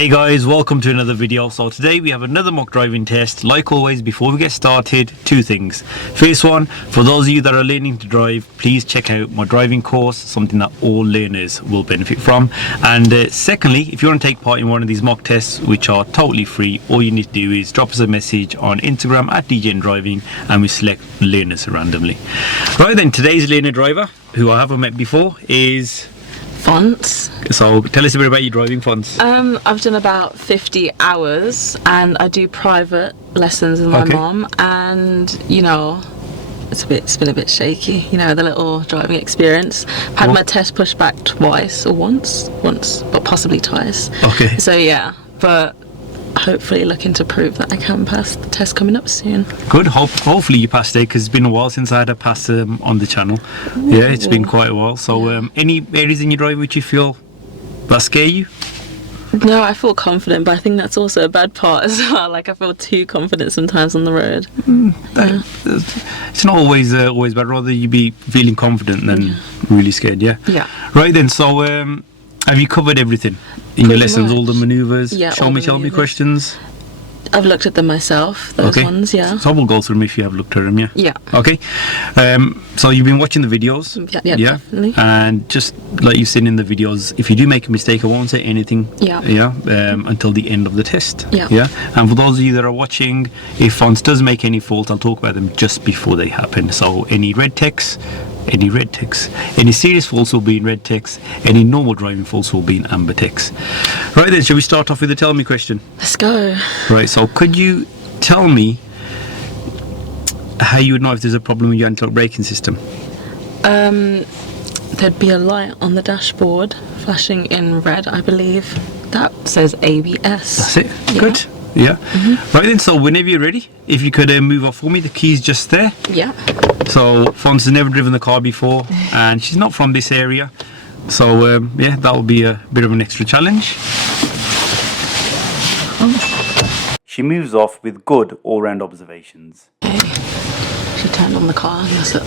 Hey guys, welcome to another video. So today we have another mock driving test. Like always, before we get started, two things. First one, for those of you that are learning to drive, please check out my driving course, something that all learners will benefit from. And secondly, if you want to take part in one of these mock tests, which are totally free, all you need to do is drop us a message on Instagram at DJN Driving and we select learners randomly. Right then, today's learner driver, who I haven't met before, is Fonts. So tell us a bit about your driving, Fonts. I've done about 50 hours and I do private lessons with my mom, and you know, it's been a bit shaky, you know, the little driving experience. I've had my test pushed back twice, or once, but possibly twice. Okay. So yeah, but hopefully looking to prove that I can pass the test coming up soon. Good. Hopefully you passed it, because it's been a while since I had a pass on the channel. Yeah, it's been quite a while. So any areas in your drive which you feel that scare you? No, I feel confident, but I think that's also a bad part as well. Like, I feel too confident sometimes on the road. It's not always bad. Rather you be feeling confident than really scared. Yeah. Right then, so have you covered everything in your lessons, all the maneuvers? Yeah. Show me questions. I've looked at them myself, those ones, yeah. So we'll go through them if you have looked at them, yeah? Yeah. Okay. So you've been watching the videos? Yeah, definitely. And just like you've seen in the videos, if you do make a mistake, I won't say anything until the end of the test. Yeah. And for those of you that are watching, if Fonts does make any fault, I'll talk about them just before they happen. So any serious faults will be in red text, any normal driving faults will be in amber text. Right then, shall we start off with the tell me question? Let's go. Right, so could you tell me how you would know if there's a problem with your anti-lock braking system? There'd be a light on the dashboard flashing in red, I believe. That says ABS. That's it. Yeah. Good. Yeah. Right then, so whenever you're ready, if you could move off for me, the key's just there. Yeah. So Fonts has never driven the car before and she's not from this area, so yeah, that will be a bit of an extra challenge. She moves off with good all-round observations. Okay. She turned on the car and that's it.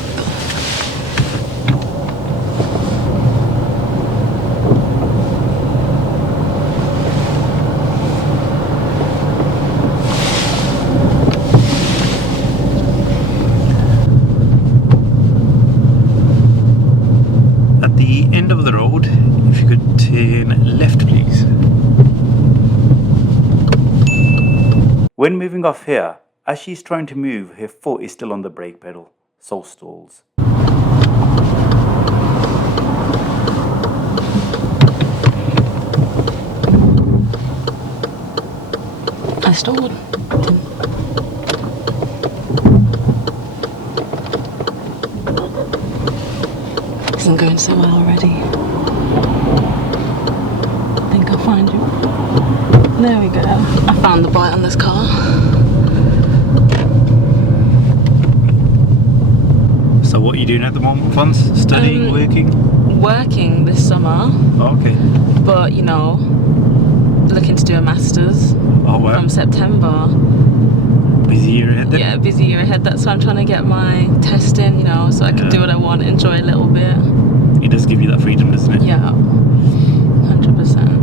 End of the road, if you could turn left please. When moving off here, as she's trying to move, her foot is still on the brake pedal, so stalls. I stalled. Isn't going so well already. I think I'll find you. There we go. I found the bite on this car. So what are you doing at the moment, Fonts? Studying, working? Working this summer. Oh, okay. But, you know, looking to do a master's from September. Busy year ahead then? Yeah, busy year ahead. That's why I'm trying to get my test in, you know, so I can do what I want, enjoy a little bit. It does give you that freedom, doesn't it? Yeah, 100%.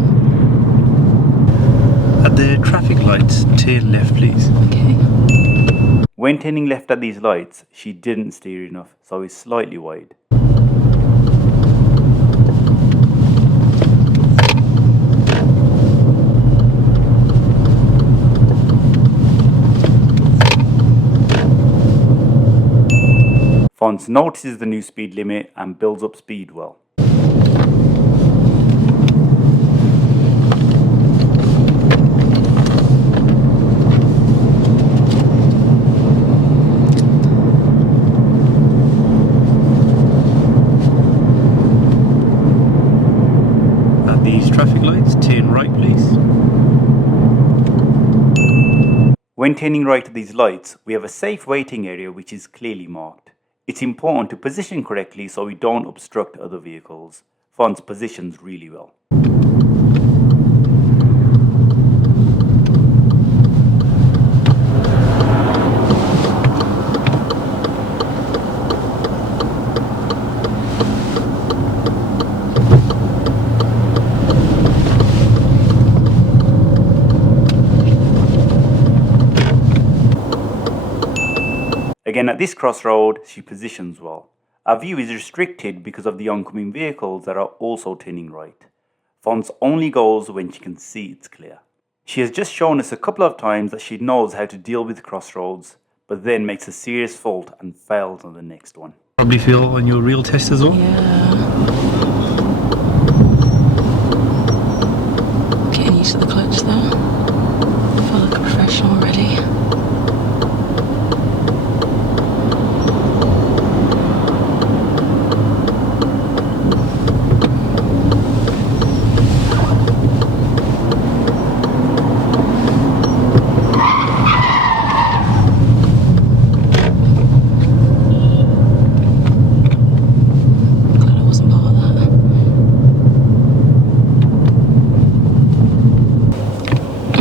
At the traffic lights, turn left please. Okay. When turning left at these lights, she didn't steer enough, so it's slightly wide. Fonts notices the new speed limit and builds up speed well. At these traffic lights, turn right please. When turning right at these lights, we have a safe waiting area which is clearly marked. It's important to position correctly so we don't obstruct other vehicles. Fonts positions really well. Again, at this crossroad, she positions well. Our view is restricted because of the oncoming vehicles that are also turning right. Fons only goes when she can see it's clear. She has just shown us a couple of times that she knows how to deal with crossroads, but then makes a serious fault and fails on the next one. Probably feel on your real test as well? Yeah. Getting used to the clutch though. I feel like a professional already.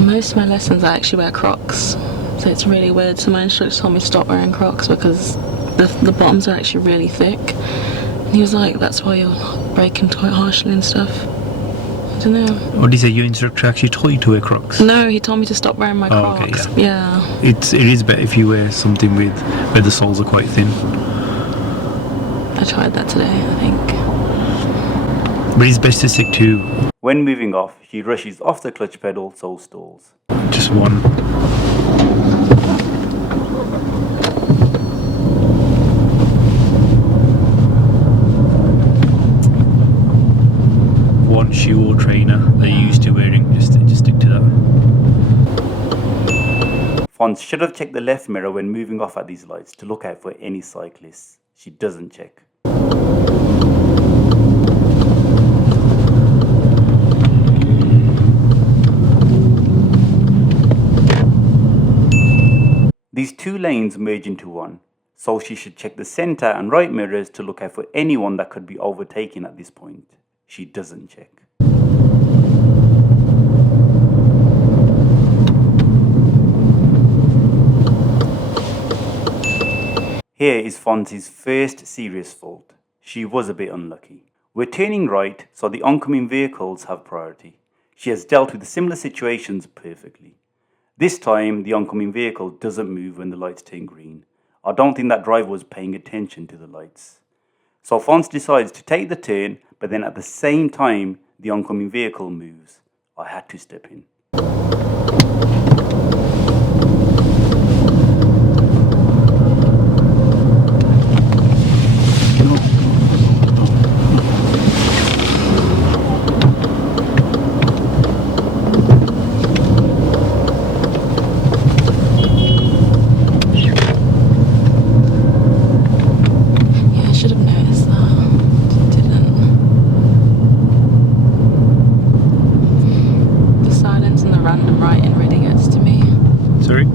Most of my lessons I actually wear Crocs, so it's really weird. So my instructor told me to stop wearing Crocs because the bottoms are actually really thick. And he was like, that's why you're braking quite harshly and stuff. I don't know. What did he say? Your instructor actually told you to wear Crocs? No, he told me to stop wearing my Crocs. Okay, yeah. It is better if you wear something where the soles are quite thin. I tried that today, I think. But it's best to stick to. When moving off, she rushes off the clutch pedal, so stalls. Just one. One shoe or trainer that you're used to wearing, just stick to that. Fons should have checked the left mirror when moving off at these lights to look out for any cyclists. She doesn't check. These two lanes merge into one, so she should check the centre and right mirrors to look out for anyone that could be overtaken at this point. She doesn't check. Here is Fons' first serious fault. She was a bit unlucky. We're turning right, so the oncoming vehicles have priority. She has dealt with similar situations perfectly. This time, the oncoming vehicle doesn't move when the lights turn green. I don't think that driver was paying attention to the lights. So Fons decides to take the turn, but then at the same time, the oncoming vehicle moves. I had to step in.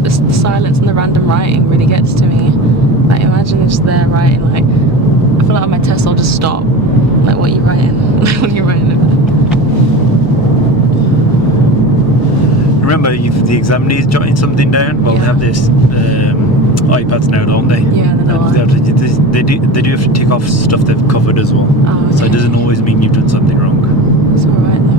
The silence and the random writing really gets to me. Like, imagine just there writing, like, I feel like on my test I'll just stop. Like, what are you writing? What are you writing over there? Remember, if the examiner is jotting something down, well, they have this iPads now, don't they? Yeah, they do have to tick off stuff they've covered as well. Oh, okay. So it doesn't always mean you've done something wrong. It's alright though.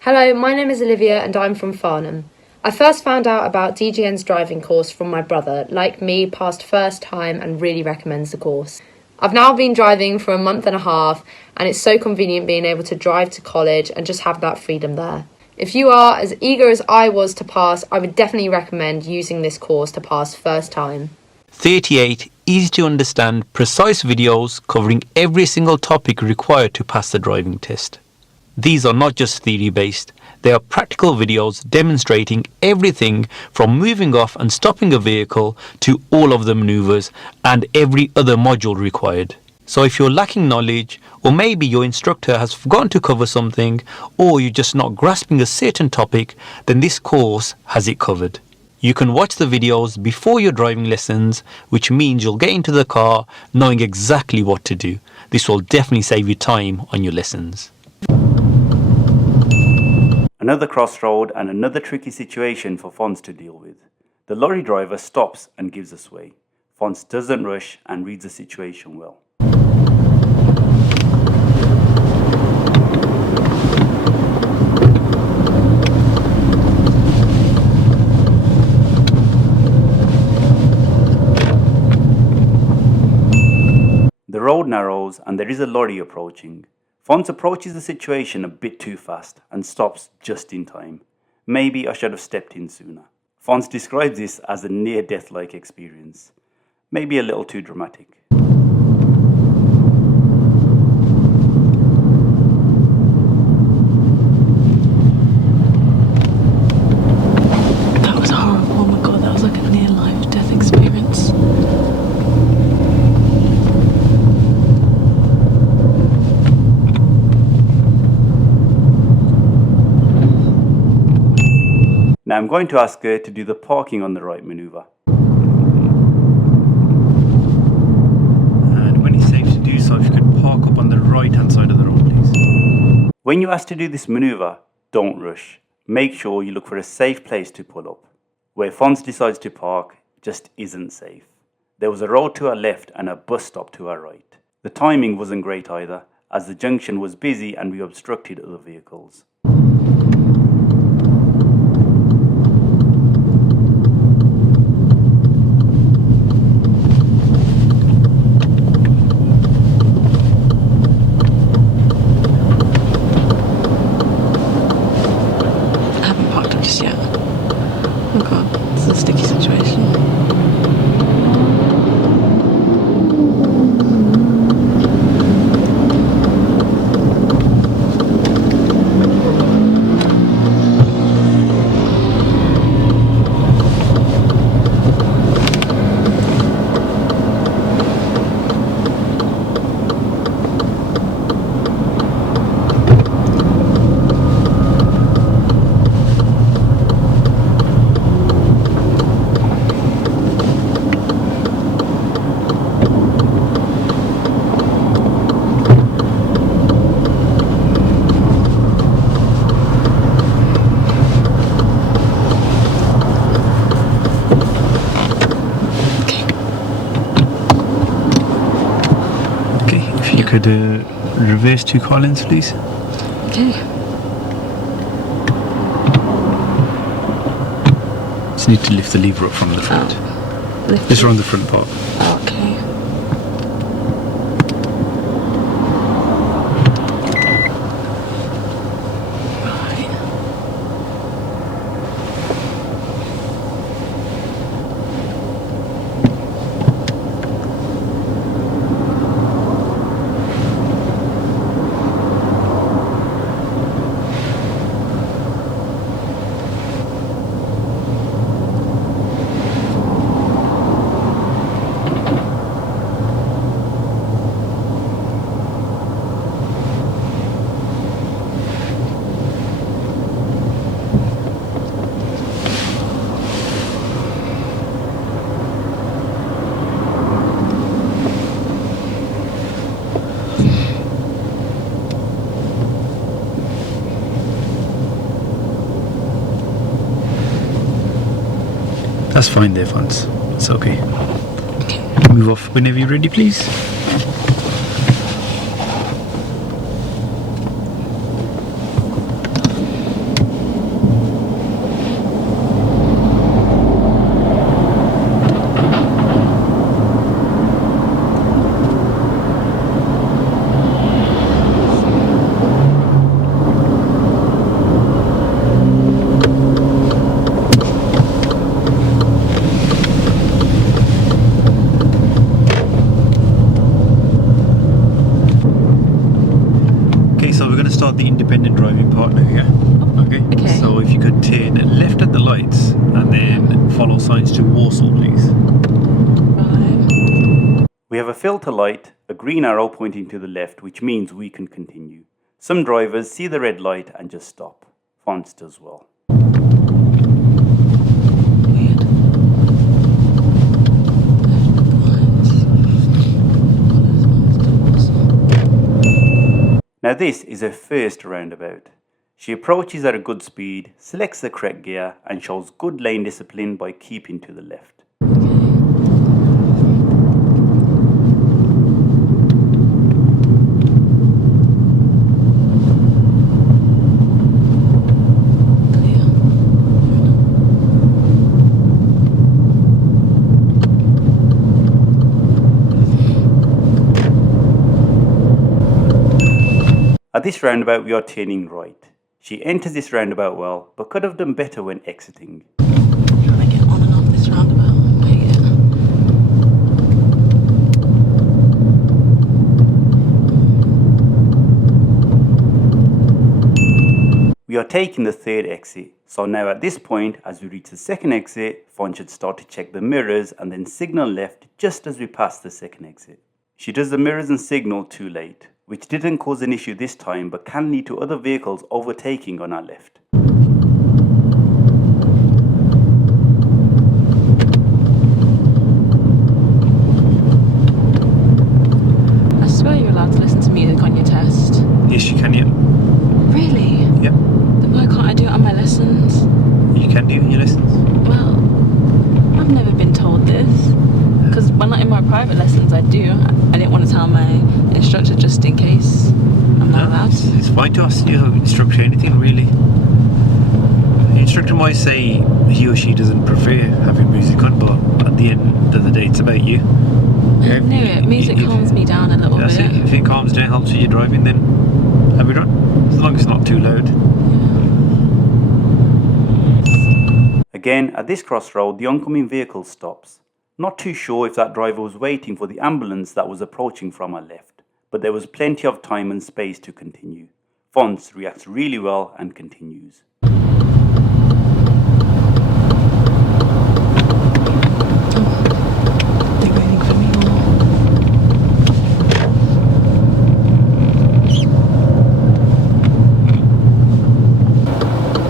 Hello, my name is Olivia and I'm from Farnham. I first found out about DGN's driving course from my brother. Like me, passed first time and really recommends the course. I've now been driving for a month and a half and it's so convenient being able to drive to college and just have that freedom there. If you are as eager as I was to pass, I would definitely recommend using this course to pass first time. 38 easy to understand, precise videos covering every single topic required to pass the driving test. These are not just theory based, they are practical videos demonstrating everything from moving off and stopping a vehicle to all of the maneuvers and every other module required. So if you're lacking knowledge, or maybe your instructor has forgotten to cover something, or you're just not grasping a certain topic, then this course has it covered. You can watch the videos before your driving lessons, which means you'll get into the car knowing exactly what to do. This will definitely save you time on your lessons. Another crossroad and another tricky situation for Fons to deal with. The lorry driver stops and gives us way. Fons doesn't rush and reads the situation well. road narrows and there is a lorry approaching. Fons approaches the situation a bit too fast and stops just in time. Maybe I should have stepped in sooner. Fons describes this as a near-death-like experience. Maybe a little too dramatic. That was horrible. Oh my god, that was like a near-life death experience. Now I'm going to ask her to do the parking on the right manoeuvre. And when it's safe to do so, if you could park up on the right hand side of the road, please. When you're asked to do this manoeuvre, don't rush. Make sure you look for a safe place to pull up. Where Fons decides to park just isn't safe. There was a road to our left and a bus stop to our right. The timing wasn't great either, as the junction was busy and we obstructed other vehicles. Could reverse 2 car lengths, please. Okay. Just need to lift the lever up from the front. Just around the front part. Okay. That's fine there, Fons. It's okay. Move off whenever you're ready, please. Start the independent driving part now, yeah? Okay. So if you could turn left at the lights and then follow signs to Warsaw, please. Right. We have a filter light, a green arrow pointing to the left, which means we can continue. Some drivers see the red light and just stop. Fons does well. Now this is her first roundabout. She approaches at a good speed, selects the correct gear and shows good lane discipline by keeping to the left. At this roundabout, we are turning right. She enters this roundabout well, but could have done better when exiting. Trying to get on and off this roundabout. I hate it. We are taking the third exit, so now at this point, as we reach the second exit, Fawn should start to check the mirrors and then signal left just as we pass the second exit. She does the mirrors and signal too late, which didn't cause an issue this time but can lead to other vehicles overtaking on our left. I swear you're allowed to listen to music on your test. Yes, you can, yeah. Really? Yep. Then why can't I do it on my lessons? You can do it in your lessons. Well, I've never been told this. Because when I'm in my private lessons, I do. I didn't want to tell my instructor just in case I'm not allowed to. It's fine to ask your instructor anything, really. The instructor might say he or she doesn't prefer having music on, but at the end of the day, it's about you. I knew it. Music calms me down a little That's bit. it. If it calms down, helps with your driving, then have it on. As long as it's not too loud. Again, at this crossroad, the oncoming vehicle stops. Not too sure if that driver was waiting for the ambulance that was approaching from our left, but there was plenty of time and space to continue. Fons reacts really well and continues. They're waiting for me more.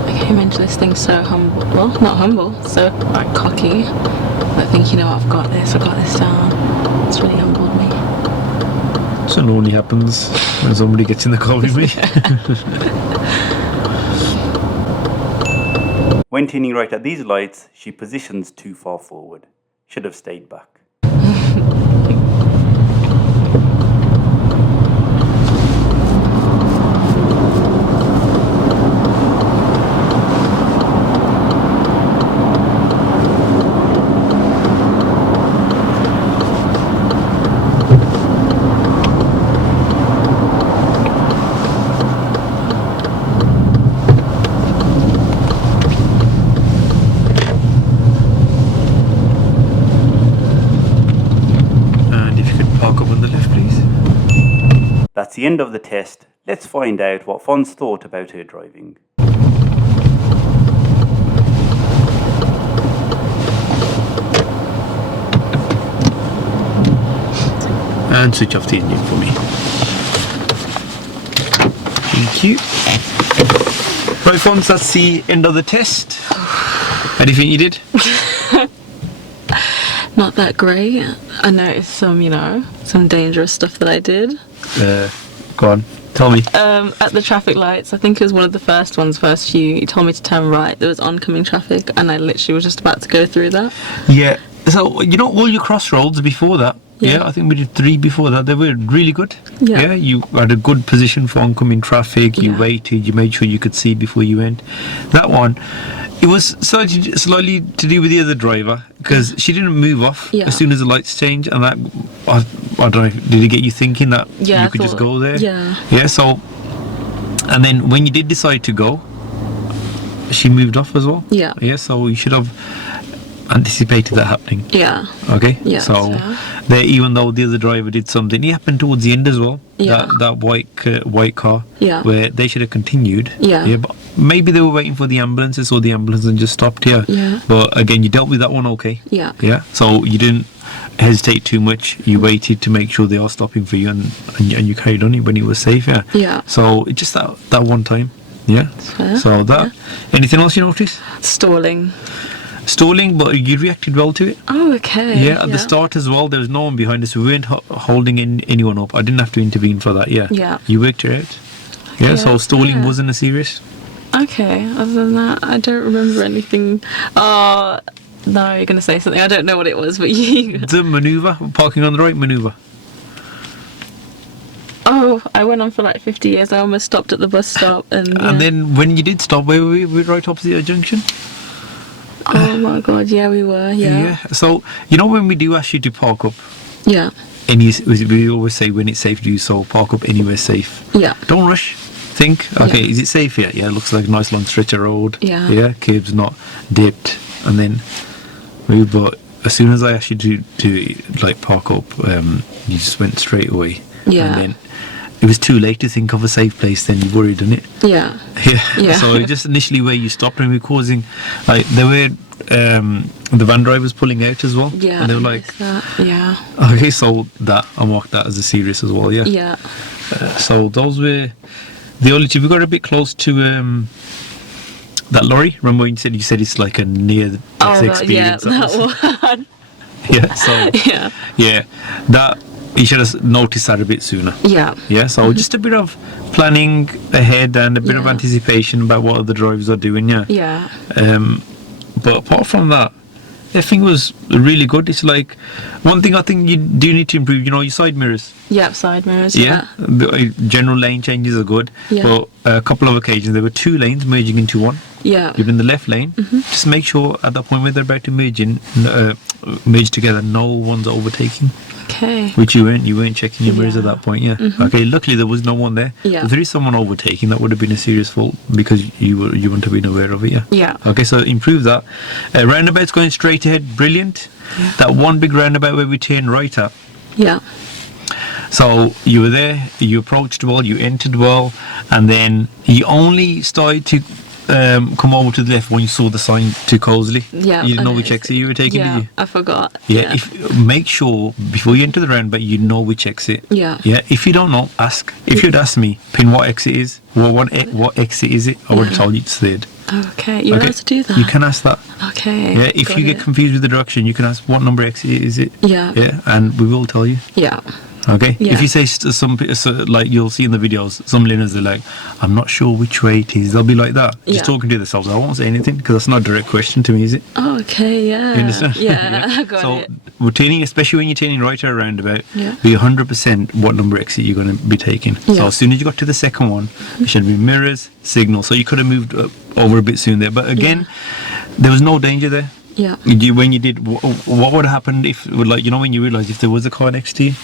I came into this thing so humble. Well, not humble, so like cocky. I think, you know, I've got this down. It's really humbled me. So it normally happens when somebody gets in the car with me. When turning right at these lights, she positions too far forward. Should have stayed back. That's the end of the test. Let's find out what Fons thought about her driving. And switch off the engine for me. Thank you. Right, Fons, that's the end of the test. How do you think you did? Not that great. I noticed some, you know, some dangerous stuff that I did. Go on, tell me. At the traffic lights, I think it was one of the first few, you told me to turn right. There was oncoming traffic and I literally was just about to go through that. Yeah, so you know all your crossroads before that? Yeah, I think we did 3 before that. They were really good. Yeah. You had a good position for oncoming traffic. You waited. You made sure you could see before you went. That one, it was slightly to do with the other driver because she didn't move off as soon as the lights changed, and that I don't know. Did it get you thinking that you could just go there? Yeah. Yeah. So, and then when you did decide to go, she moved off as well. Yeah. Yeah. So you should have anticipated that happening. Yeah. Okay. Yeah. So there, even though the other driver did something, it happened towards the end as well. Yeah. That white car. Yeah. Where they should have continued. Yeah. Yeah. But maybe they were waiting for the ambulances, or the ambulance and just stopped here. Yeah. But again, you dealt with that one okay. Yeah. Yeah. So you didn't hesitate too much. You waited to make sure they are stopping for you, and you carried on it when it was safe. Yeah. Yeah. So it's just that one time. Yeah. Fair. So that. Anything else you noticed? Stalling, but you reacted well to it. Oh, okay. Yeah, at the start as well, there was no one behind us. We weren't holding anyone up. I didn't have to intervene for that. Yeah. Yeah. You worked it out. Yeah. So stalling yeah. wasn't a serious. Okay. Other than that, I don't remember anything. Oh, no, you're gonna say something. I don't know what it was, but you. The maneuver, parking on the right maneuver. Oh, I went on for like 50 years. I almost stopped at the bus stop, and then when you did stop, where were we? We were right opposite a junction. Oh my god, yeah, we were. Yeah. So you know when we do ask you to park up. Yeah. we always say when it's safe to do so, park up anywhere safe. Yeah. Don't rush. Think, okay, Yeah. is it safe here? Yeah, it looks like a nice long stretch of road. Yeah. Yeah, curb's not dipped, and then move. But as soon as I asked you to like park up, you just went straight away. Yeah. And then it was too late to think of a safe place. Then you worried, didn't it? Yeah. Yeah. Yeah. So just initially where you stopped and we were causing, like there were the van drivers pulling out as well. Yeah. And they were like, that. Yeah. okay, so that I marked that as a serious as well. Yeah. Yeah. So those were the only two. We got a bit close to that lorry. Remember when you said it's like a near death Yeah, experience. that one. Yeah. So Yeah. yeah, that you should have noticed that a bit sooner. Yeah. Yeah. So just a bit of planning ahead and a bit of Yeah. anticipation about what other drivers are doing. Yeah. Yeah. But apart from that, I think it was really good. It's like one thing I think you do need to improve. You know, your side mirrors. Yeah. Side mirrors. Yeah, the general lane changes are good. Yeah. But a couple of occasions there were two lanes merging into one. Yeah. You're in the left lane. Just make sure at that point where they're about to merge together, no one's overtaking. Okay. Which you weren't checking your mirrors at Yeah. that point. Yeah. Okay. Luckily there was no one there. Yeah. If there is someone overtaking, that would have been a serious fault because you wouldn't have been aware of it. Yeah. Yeah. Okay. So improve that. Roundabout's going straight ahead. Brilliant. Yeah. That one big roundabout where we turn right at. Yeah. So you were there, you approached well, you entered well, and then you only started to come over to the left when you saw the sign to Cosley. Yeah. You didn't know and which exit you were taking, Yeah. did you? I forgot. Yeah. Make sure before you enter the roundabout, you know which exit. Yeah. Yeah. If you don't know, ask. If you'd asked me, pin what exit is, what exit is it, I would have Yeah. told you it's third. Okay. You're allowed to do that. You can ask that. Okay. Yeah. If got you get it. confused with the direction, you can ask what number exit is it. Yeah. Yeah. And we will tell you. Yeah. Okay. Yeah. If you say like you'll see in the videos, some learners are like, I'm not sure which way it is. They'll be like that, just Yeah. talking to themselves. I won't say anything because that's not a direct question to me, is it? Oh, okay. Yeah. You understand? Yeah. I got so it. we're turning, especially when you're turning right or roundabout, Yeah. be 100% what number exit you're going to be taking. Yeah. So as soon as you got to the second one, there should be mirrors, signal. So you could have moved over a bit soon there, but again, there was no danger there. Yeah. When you did, what would have happened if, like, you know, when you realised if there was a car next to you?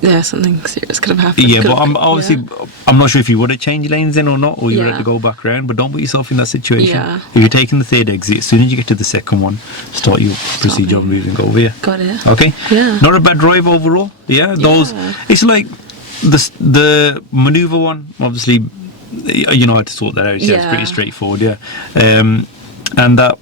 Yeah. Something serious could have happened. Yeah, Could but have- I'm obviously, I'm not sure if you would have changed lanes then or not, or you would have Yeah. to go back round. But don't put yourself in that situation. Yeah. If you're taking the third exit, as soon as you get to the second one, start your procedure of moving over. Yeah. Got it. Okay. Yeah. Not a bad drive overall. Yeah. Those. Yeah. It's like the maneuver one. Obviously, you know how to sort that out. Yeah. It's Yeah. pretty straightforward. Yeah. And that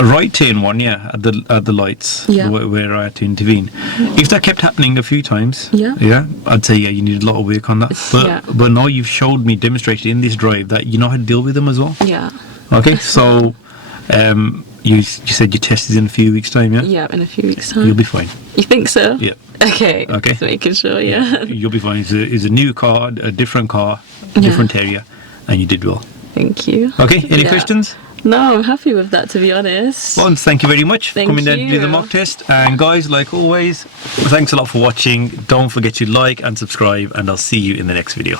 right turn one, yeah, at the lights, Yeah. where I had to intervene. If that kept happening a few times, Yeah. I'd say you need a lot of work on that. But Yeah. but now you've showed me, demonstrated in this drive that you know how to deal with them as well. Yeah. Okay, so you said you tested in a few weeks' time, yeah? Yeah. In a few weeks' time. You'll be fine. You think so? Yeah. Okay. Okay. Just making sure. Yeah. You'll be fine. It's a new car, a different car, a Yeah. different area, and you did well. Thank you. Okay, any Yeah. questions? No, I'm happy with that, to be honest. Well, thank you very much for Thank coming down to do the you. mock test. And guys, like always, thanks a lot for watching. Don't forget to like and subscribe, and I'll see you in the next video.